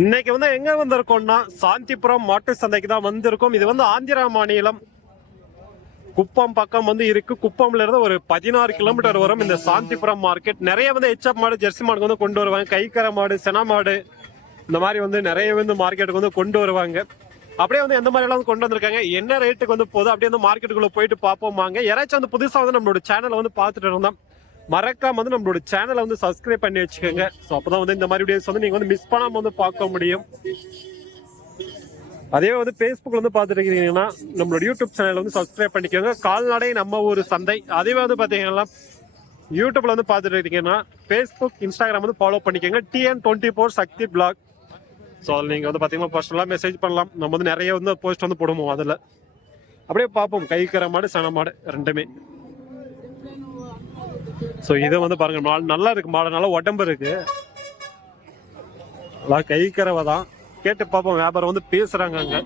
இன்னைக்கு வந்து எங்க வந்திருக்கோம்னா சாந்திபுரம் மாட்டு சந்தைக்கு தான் வந்திருக்கோம். இது வந்து ஆந்திரா மாநிலம். குப்பம் பக்கம் வந்து இருக்கு. குப்பம்ல இருந்து ஒரு பதினாறு கிலோமீட்டர் வரும் இந்த சாந்திபுரம் மார்க்கெட். நிறைய வந்து எச்எப் மாடு ஜெர்சி மாடு வந்து கொண்டு வருவாங்க. கைக்கரை மாடு சென மாடு இந்த மாதிரி வந்து நிறைய வந்து மார்க்கெட்டுக்கு வந்து கொண்டு வருவாங்க. அப்படியே வந்து எந்த மாதிரி எல்லாம் வந்து கொண்டு வந்திருக்காங்க? என்ன ரேட்டுக்கு வந்து போதும் அப்படியே வந்து மார்க்கெட்டுக்குள்ள போயிட்டு பார்ப்போம் வாங்க. யாராச்சும் வந்து புதுசா வந்து நம்மளோட சேனலை வந்து பார்த்துட்டு இருந்தோம் மறக்காம வந்து நம்மளோட சேனலை வந்து சப்ஸ்கிரைப் பண்ணி வச்சுக்கோங்க. ஸோ அப்போதான் வந்து இந்த மாதிரி வீடியோஸ் வந்து நீங்கள் வந்து மிஸ் பண்ணாமல் வந்து பார்க்க முடியும். அதே வந்து ஃபேஸ்புக்கில் வந்து பார்த்துருக்கீங்கன்னா நம்மளோட யூடியூப் சேனல் வந்து சப்ஸ்கிரைப் பண்ணிக்கோங்க. கால்நடை நம்ம ஒரு சந்தை. அதே வந்து பார்த்தீங்கன்னா யூடியூப்பில் வந்து பார்த்துட்டு இருக்கீங்கன்னா ஃபேஸ்புக் இன்ஸ்டாகிராம் வந்து ஃபாலோ பண்ணிக்கோங்க. TN twenty four Sakthi black so அதில் நீங்கள் வந்து பார்த்தீங்கன்னா பர்சனலாக மெசேஜ் பண்ணலாம். நம்ம வந்து நிறைய வந்து போஸ்ட் வந்து போடுவோம் அதில். அப்படியே பார்ப்போம். கைக்கரை மாடு சன மாடு ரெண்டுமே. ஸோ இதை வந்து பாருங்க மாடு நல்லா இருக்கு மாடு நல்லா உடம்பு இருக்கு நல்லா கைக்கறவை தான் கேட்டு பார்ப்போம் வியாபாரம் வந்து பேசுறாங்க அங்க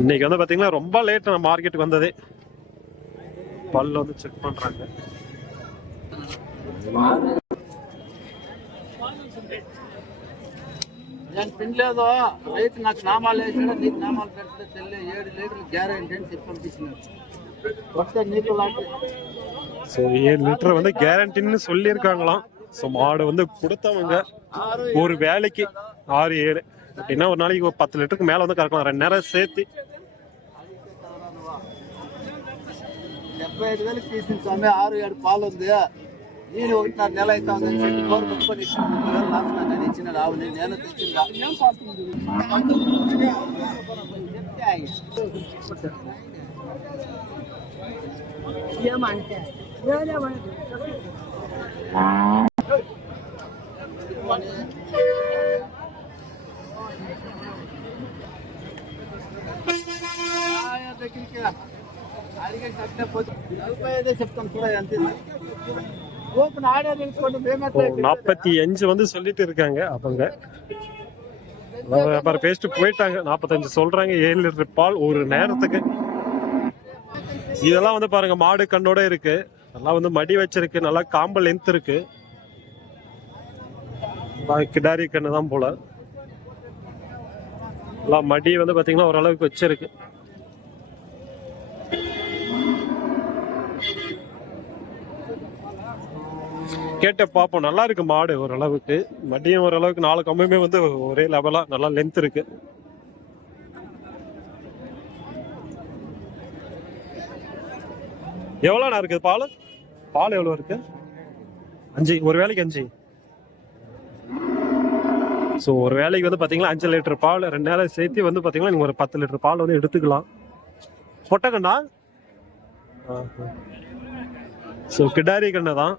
இன்னைக்கு வந்து பாத்தீங்கன்னா ரொம்ப லேட் நான் மார்க்கெட்டுக்கு வந்ததே பல்ல வந்து செக் பண்றாங்க నేను తినలేదు రైతు నాకు నామాలు వేసాడు నీకు నామాలు పెట్టలేదు తెల్లి ఏడు లీటర్లు గ్యారెంటీ అని చెప్పి పంపించినాడు వస్తే నీకు లాంటి ஸோ ஏழு லிட்டர் வந்து கேரண்டின்னு சொல்லியிருக்காங்களாம் ஸோ மாடு வந்து கொடுத்தவங்க ఆరు ஒரு வேலைக்கு ஆறு ஏழு அப்படின்னா ஒரு நாளைக்கு ஒரு பத்து லிட்டருக்கு மேல வந்து கறக்கலாம் ரெண்டு நேரம் சேர்த்து డెబ్బై ఐదు వేలు తీసిన స్వామి ఆరు ఏడు పాలు ఉంది నేను ఒకటిన్నర నెల అవుతుంది అని చెప్పి కోరు ముప్పై ఇచ్చిన ముప్పై వేలు లాస్ట్ నేను ఇచ్చిన ఆవుని నేను తెచ్చిందా ఏమంటే ఏదేమంటే ఆయన దగ్గరికి అడిగే చెప్తే పోతే నలభై ఐదే చెప్తాం కూడా అంతే ఓపెన్ ఆడే తెలుసుకోండి మేమెట్లా நாற்பத்தி அஞ்சு வந்து சொல்லிட்டு இருக்காங்க அவங்க அதாவது வியாபாரம் பேசிட்டு போயிட்டாங்க நாற்பத்தஞ்சு சொல்றாங்க ஏழு லிட்டர் பால் ஒரு நேரத்துக்கு இதெல்லாம் வந்து பாருங்க மாடு கண்ணோட இருக்கு. நல்லா வந்து மடி வச்சிருக்கு நல்லா காம்பு லென்த் இருக்கு. கிடாரி கண்ணு தான் போல. நல்லா மடி வந்து பாத்தீங்கன்னா ஓரளவுக்கு வச்சிருக்கு. கேட்ட பார்ப்போம். நல்லா இருக்கு மாடு ஓரளவுக்கு. மடியும் ஓரளவுக்கு நாலு கம்புமே வந்து ஒரே லெவலா நல்லா லென்த் இருக்கு. எவ்வளோண்ணா இருக்குது பால்? பால் எவ்வளோ இருக்கு? அஞ்சு. ஒரு வேலைக்கு அஞ்சு. ஸோ ஒரு வேலைக்கு வந்து பார்த்தீங்கன்னா அஞ்சு லிட்டர் பால் ரெண்டு நேரம் சேர்த்து வந்து பார்த்தீங்கன்னா நீங்கள் ஒரு பத்து லிட்டர் பால் வந்து எடுத்துக்கலாம். பொட்டக்கண்ணா? ஸோ கிடாரி கண்ணை தான்.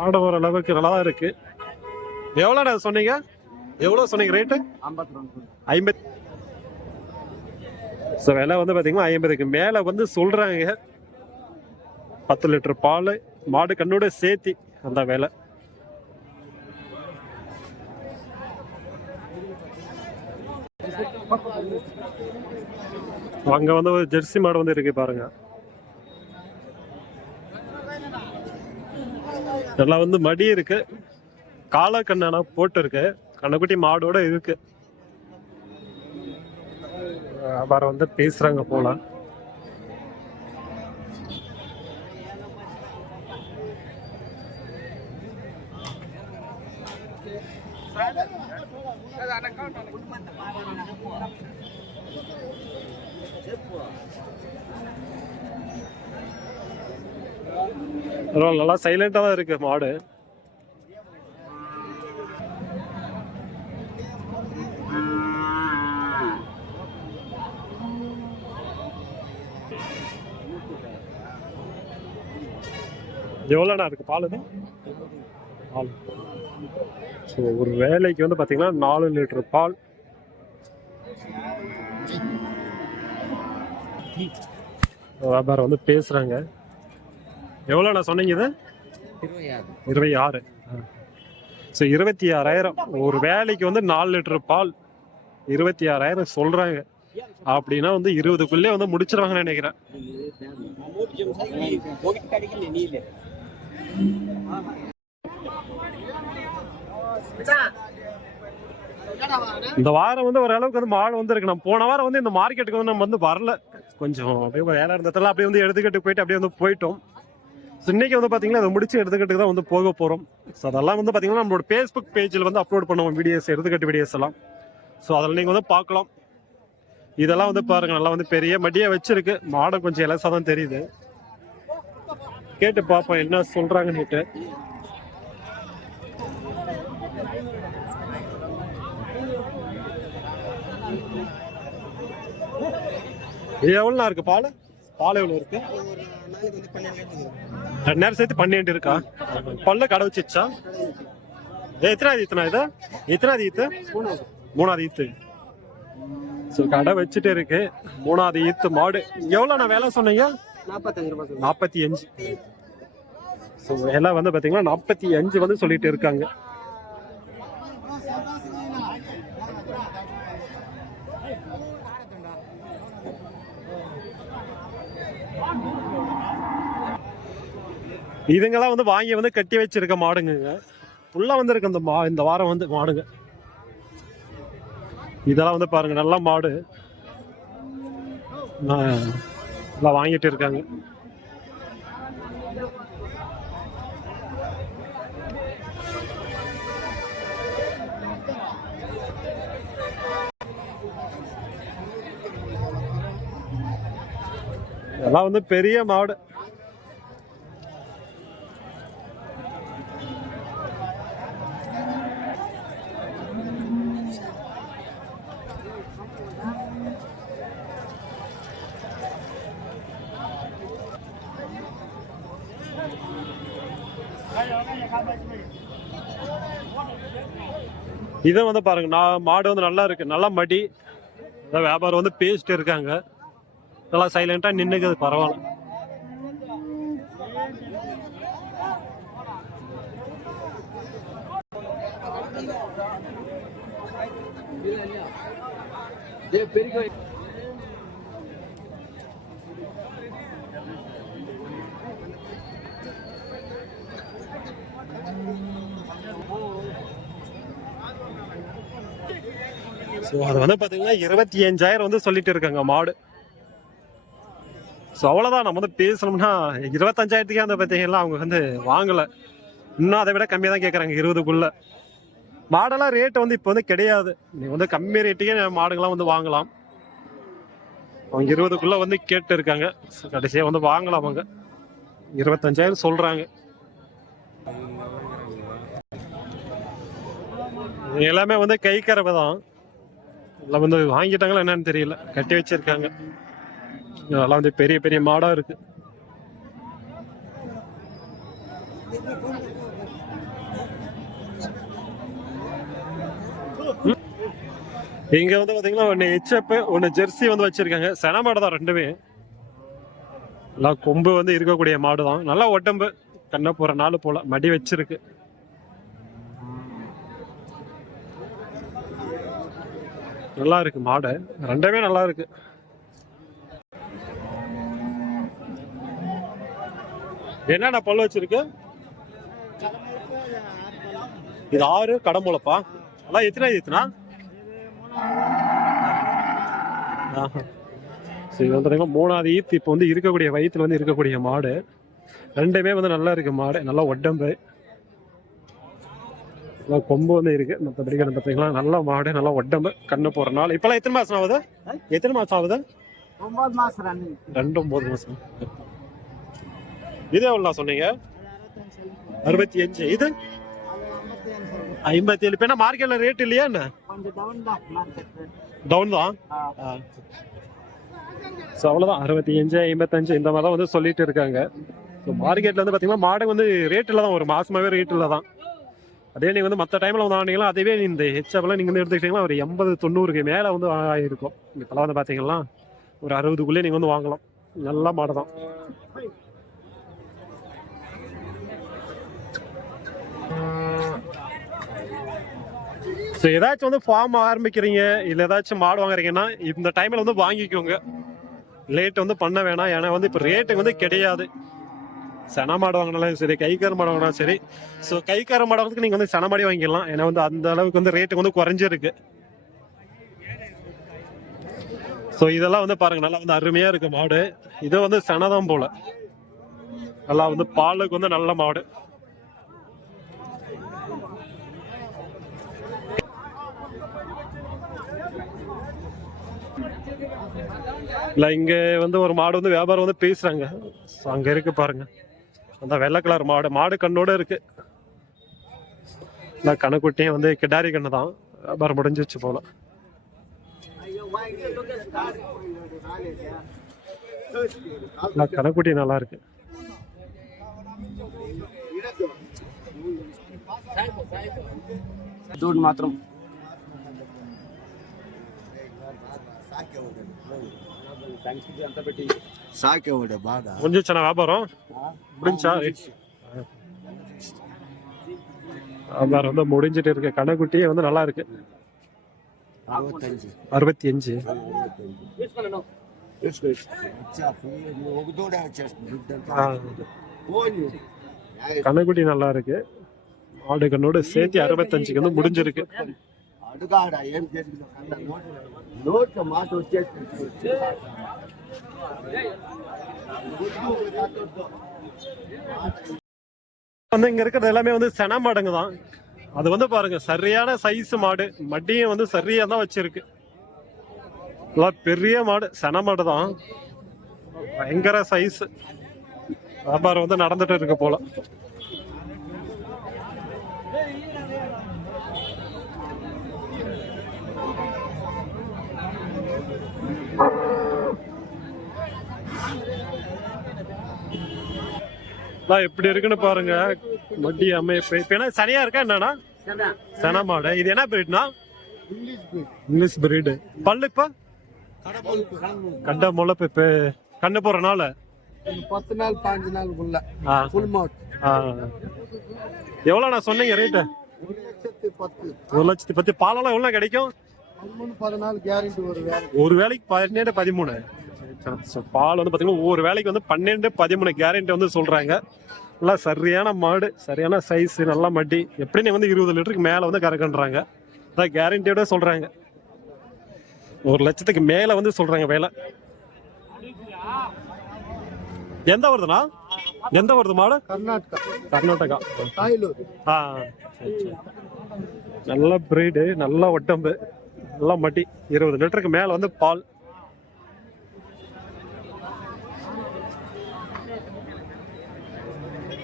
ஆடு ஓரளவுக்கு நல்லா தான் இருக்கு. எவ்வளோண்ணா சொன்னீங்க? எவ்வளோ சொன்னீங்க ரேட்டு ஐம்பத்தி ஸோ விலை வந்து பார்த்திங்கன்னா ஐம்பதுக்கு மேலே வந்து சொல்கிறாங்க பத்து லிட்டர் பால் மாடு கண்ணோட சேர்த்தி அந்த விலை. அங்கே வந்து ஒரு ஜெர்சி மாடு வந்து இருக்கு பாருங்க. நல்லா வந்து மடி இருக்கு. காளை கண்ணானா போட்டு இருக்கு. கண்ணக்குட்டி மாடோட இருக்கு. வியாபாரம் வந்து பேசுறாங்க போல. நல்லா சைலண்டா தான் இருக்கு மாடு. எவ்வளோண்ணா இருக்கு பால் இது பால். ஸோ ஒரு வேலைக்கு வந்து பார்த்தீங்கன்னா நாலு லிட்டர் பால். வியாபாரம் வந்து பேசுறாங்க. எவ்வளோண்ணா சொன்னீங்க இது? இருபத்தி ஆறு. ஸோ இருபத்தி ஆறாயிரம். ஒரு வேலைக்கு வந்து நாலு லிட்டர் பால். இருபத்தி ஆறாயிரம் சொல்றாங்க. அப்படின்னா வந்து இருபதுக்குள்ளே வந்து முடிச்சிருவாங்கன்னு நினைக்கிறேன். இந்த வாரம் வந்து ஓரளவுக்கு வந்து மாடு வந்துருக்கு. நம்ம போன வாரம் வந்து இந்த மார்க்கெட்டுக்கு வந்து நம்ம வந்து வரல. கொஞ்சம் அப்படியே வேலை இருந்ததுல அப்படியே வந்து எடுத்துக்கிட்டு போயிட்டு அப்படியே வந்து போயிட்டோம். ஸோ இன்னைக்கு வந்து பார்த்தீங்கன்னா அதை முடிச்சு எடுத்துக்கிட்டு தான் வந்து போக போகிறோம் ஸோ அதெல்லாம் வந்து பார்த்தீங்கன்னா நம்மளோட ஃபேஸ்புக் பேஜில் வந்து அப்லோட் பண்ணுவோம் வீடியோஸ் எடுத்துக்கிட்டு வீடியோஸ் எல்லாம். ஸோ அதில் நீங்கள் வந்து பார்க்கலாம். இதெல்லாம் வந்து பாருங்க நல்லா வந்து பெரிய மடியாக வச்சிருக்கு. மாடம் கொஞ்சம் இலசா தான் தெரியுது. கேட்டு பார்ப்போம் என்ன சொல்கிறாங்கன்னுட்டு இது எவ்வளோண்ணா இருக்கு பால்? பால் எவ்வளோ இருக்கு? ரெண்டு நேரம் சேர்த்து பன்னெண்டு இருக்கா? பல்ல கடை வச்சிச்சா எத்தனாவது ஈத்துனா இது? எத்தனாவது ஈத்து மூணாவது ஈத்து ஸோ கடை வச்சுட்டு இருக்கு. மூணாவது ஈத்து மாடு. எவ்வளோ நான் வேலை சொன்னீங்க? நாற்பத்தி அஞ்சு. ஸோ எல்லாம் வந்து பார்த்தீங்கன்னா நாற்பத்தி அஞ்சு வந்து சொல்லிட்டு இருக்காங்க. இதுங்கெல்லாம் வந்து வாங்கி வந்து கட்டி வச்சிருக்க மாடுங்க ஃபுல்லா வந்து இந்த மா இந்த வாரம் வந்து மாடுங்க. இதெல்லாம் வந்து பாருங்க நல்ல மாடு. எல்லாம் வாங்கிட்டு இருக்காங்க. இதெல்லாம் வந்து பெரிய மாடு. இதை வந்து பாருங்க நான் மாடு வந்து நல்லா இருக்கு நல்லா மடி. வியாபாரம் வந்து பேசிட்டு இருக்காங்க. நல்லா சைலண்டா நின்னுக்குது பரவாயில்ல. பெரிய ஸோ அது வந்து பார்த்தீங்கன்னா இருபத்தி அஞ்சாயிரம் வந்து சொல்லிட்டு இருக்காங்க மாடு. ஸோ அவ்வளோதான் நம்ம வந்து பேசணும்னா இருபத்தஞ்சாயிரத்துக்கே அந்த பார்த்தீங்கன்னா அவங்க வந்து வாங்கலை. இன்னும் அதை விட கம்மியாக தான் கேட்குறாங்க இருபதுக்குள்ளே. மாடெல்லாம் ரேட்டு வந்து இப்போ வந்து கிடையாது. நீ வந்து கம்மி ரேட்டுக்கே மாடுகள்லாம் வந்து வாங்கலாம். அவங்க இருபதுக்குள்ளே வந்து கேட்டு இருக்காங்க. கடைசியாக வந்து வாங்கலாம் அவங்க. இருபத்தஞ்சாயிரம் சொல்கிறாங்க எல்லாமே வந்து கை கறவை தான். எல்லாம் வந்து வாங்கிட்டாங்களா என்னன்னு தெரியல. கட்டி வச்சிருக்காங்க. அதெல்லாம் வந்து பெரிய பெரிய மாடா இருக்கு. இங்க வந்து பாத்தீங்கன்னா ஒன்னு ஹெச்எப் ஒன்னு ஜெர்சி வந்து வச்சிருக்காங்க. சென மாடு தான் ரெண்டுமே. நல்லா கொம்பு வந்து இருக்கக்கூடிய மாடு தான். நல்லா உடம்பு கண்ண போற நாள் போல. மடி வச்சிருக்கு. நல்லா இருக்கு மாடு. ரெண்டுமே நல்லா இருக்கு என்னென்ன பல் வச்சிருக்கு? இது ஆறு கடமுளப்பா அதான் எத்தனை எத்தனா? சரி வந்து மூணாவது ஈத்து இப்போ வந்து இருக்கக்கூடிய வயிற்றுல வந்து இருக்கக்கூடிய மாடு. ரெண்டுமே வந்து நல்லா இருக்கு மாடு. நல்லா உடம்பு நல்லா கொம்பு வந்து இருக்கு. மற்றபடி வந்து பார்த்தீங்கன்னா நல்ல மாடு நல்லா உடம்பு கண்ணு போற நாள். இப்பெல்லாம் எத்தனை மாசம் ஆகுது? எத்தனை மாசம் ஆகுது? ஒன்பது மாசம் ரெண்டு ஒன்பது மாசம். இது எவ்வளோ சொன்னீங்க? அறுபத்தி அஞ்சு. இது? ஐம்பத்தி ஏழு. இப்போ என்ன மார்க்கெட்ல ரேட் இல்லையா என்ன? டவுன் தான் மார்க்கெட் டவுன் தான்? ஸோ அவ்வளோதான் அறுபத்தி அஞ்சு ஐம்பத்தஞ்சு இந்த மாதிரி தான் வந்து சொல்லிட்டு இருக்காங்க. ஸோ மார்க்கெட்ல வந்து பார்த்தீங்கன்னா மாடு வந்து ரேட்டில் தான் ஒரு மாசமாவே ரேட்டில் தான். அதே நீங்கள் வந்து மற்ற டைமில் வந்து வாங்கினீங்களா அதுவே இந்த ஹெச்அப்லாம் நீங்கள் வந்து எடுத்துக்கிட்டீங்கன்னா ஒரு எண்பது தொண்ணூறுக்கு மேலே வந்து ஆகிருக்கும் இப்போலாம் வந்து பார்த்தீங்கன்னா ஒரு அறுபதுக்குள்ளே நீங்கள் வந்து வாங்கலாம். நல்ல மாடு தான். ஸோ ஏதாச்சும் வந்து ஃபார்ம் ஆரம்பிக்கிறீங்க இல்லை ஏதாச்சும் மாடு வாங்குறீங்கன்னா இந்த டைமில் வந்து வாங்கிக்கோங்க. லேட் வந்து பண்ண வேணாம். ஏன்னா வந்து இப்போ ரேட்டு வந்து கிடையாது. சன மாடு வாங்கினாலும் சரி கைக்கார மாடு வாங்கினாலும் சரி. ஸோ கைக்கார மாடு வாங்கிறதுக்கு நீங்கள் வந்து சன மாடி வாங்கிக்கலாம் ஏன்னா வந்து அந்த அளவுக்கு வந்து ரேட்டு வந்து குறைஞ்சிருக்கு. ஸோ இதெல்லாம் வந்து பாருங்க நல்லா வந்து அருமையாக இருக்கு மாடு. இது வந்து சனதான் போல. நல்லா வந்து பாலுக்கு வந்து நல்ல மாடு. இல்லை இங்கே வந்து ஒரு மாடு வந்து வியாபாரம் வந்து பேசுகிறாங்க ஸோ அங்கே இருக்கு பாருங்கள் அந்த வெள்ளை கலர் மாடு மாடு கண்ணோட இருக்கு இந்த கணக்குட்டியும் வந்து கிடாரி கண்ணு தான் வியாபாரம் முடிஞ்சிச்சு போல இல்ல, கணக்குட்டி நல்லா இருக்கு దూడు మాత్రం సాకేవాడు బాగా ముంచొచ్చిన வியாபாரம் வந்து முடிஞ்சிட்டு இருக்கு கடைக்குட்டியே வந்து நல்லா இருக்கு அறுபத்தி அஞ்சு நல்லா இருக்கு ஆடு கண்ணோட சேர்த்து அறுபத்தஞ்சுக்கு வந்து முடிஞ்சிருக்கு అడుగాడా ఏం చేసిందో కన్నా నోట్ నోట్లో మాట వచ్చేస్తుంది வந்து இங்க இருக்கிறது எல்லாமே வந்து சென மாடுங்க தான் அது வந்து பாருங்க சரியான சைஸ் மாடு மடியும் வந்து சரியா தான் வச்சிருக்கு எல்லாம் பெரிய மாடு சென மாடு தான் பயங்கர சைஸ் வியாபாரம் வந்து நடந்துட்டு இருக்கு போல அதான் எப்படி இருக்குன்னு பாருங்க. மடி அமைப்பு இப்ப என்ன சனியா இருக்கா என்னன்னா சென. மாடு. இது என்ன பிரீட்னா இங்கிலீஷ் பிரீடு பல்லு இப்ப? கண்ட முளைப்பு இப்ப கண்ணு போறனால பத்து நாள் பாஞ்சு நாளுக்குள்ள. ஃபுல். எவ்வளவு நான் சொன்னீங்க ரேட்டு ஒரு லட்சத்து பத்து. பாலெல்லாம் எவ்வளவு கிடைக்கும்? ஒரு வேலை ஒரு வேலைக்கு பன்னெண்டு பதிமூணு. So, பால் வந்து பாத்தீங்கன்னா ஒவ்வொரு வேலைக்கு வந்து பன்னெண்டு பதிமூணு கேரண்டி வந்து சொல்றாங்க. நல்லா சரியான மாடு சரியான சைஸ் நல்லா மட்டி எப்படி நீ வந்து இருபது லிட்டருக்கு மேல வந்து கறக்குன்றாங்க. அதான் கேரண்டியோட சொல்றாங்க. ஒரு லட்சத்துக்கு மேல வந்து சொல்றாங்க வேலை. எந்த வருதுண்ணா? எந்த வருது மாடு? கர்நாடகா. கர்நாடகா ஆ. நல்ல பிரீடு நல்ல ஒட்டம்பு நல்லா மட்டி இருபது லிட்டருக்கு மேல வந்து பால்.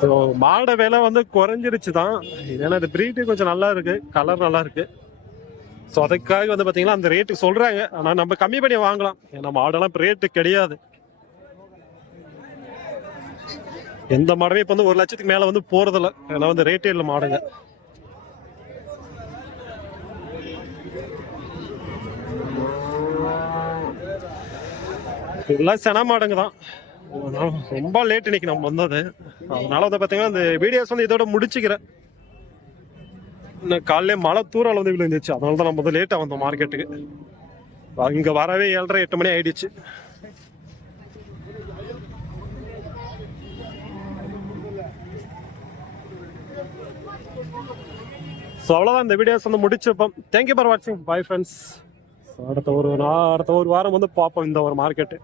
ஸோ மாட விலை வந்து குறைஞ்சிருச்சு தான் ஏன்னா இந்த பிரீடு கொஞ்சம் நல்லா இருக்கு. கலர் நல்லா இருக்கு. ஸோ அதுக்காக வந்து பார்த்தீங்கன்னா அந்த ரேட்டு சொல்றாங்க. ஆனால் நம்ம கம்மி பண்ணி வாங்கலாம். ஏன்னா மாடெல்லாம் இப்போ ரேட்டு கிடையாது. எந்த மாடமே இப்போ வந்து ஒரு லட்சத்துக்கு மேலே வந்து போறதில்ல. ஏன்னா வந்து ரேட்டே இல்லை மாடுங்க. எல்லாம் சென மாடுங்க தான் ரொம்ப லேட் இன்னைக்கு நம்ம வந்தது. அதனால வந்து பார்த்தீங்கன்னா இந்த வீடியோஸ் வந்து இதோட முடிச்சுக்கிறேன். இன்னும் காலையில மழை தூரல் வந்து விழுந்துச்சு. அதனால தான் நம்ம வந்து லேட்டாக வந்தோம் மார்க்கெட்டுக்கு இங்கே வரவே ஏழரை எட்டு மணி ஆயிடுச்சு. ஸோ அவ்வளோதான் இந்த வீடியோஸ் வந்து முடிச்சிருப்போம். தேங்க்யூ ஃபார் வாட்சிங் பை ஃப்ரெண்ட்ஸ் அடுத்த ஒரு நான் அடுத்த ஒரு வாரம் வந்து பார்ப்போம் இந்த ஒரு மார்க்கெட்டு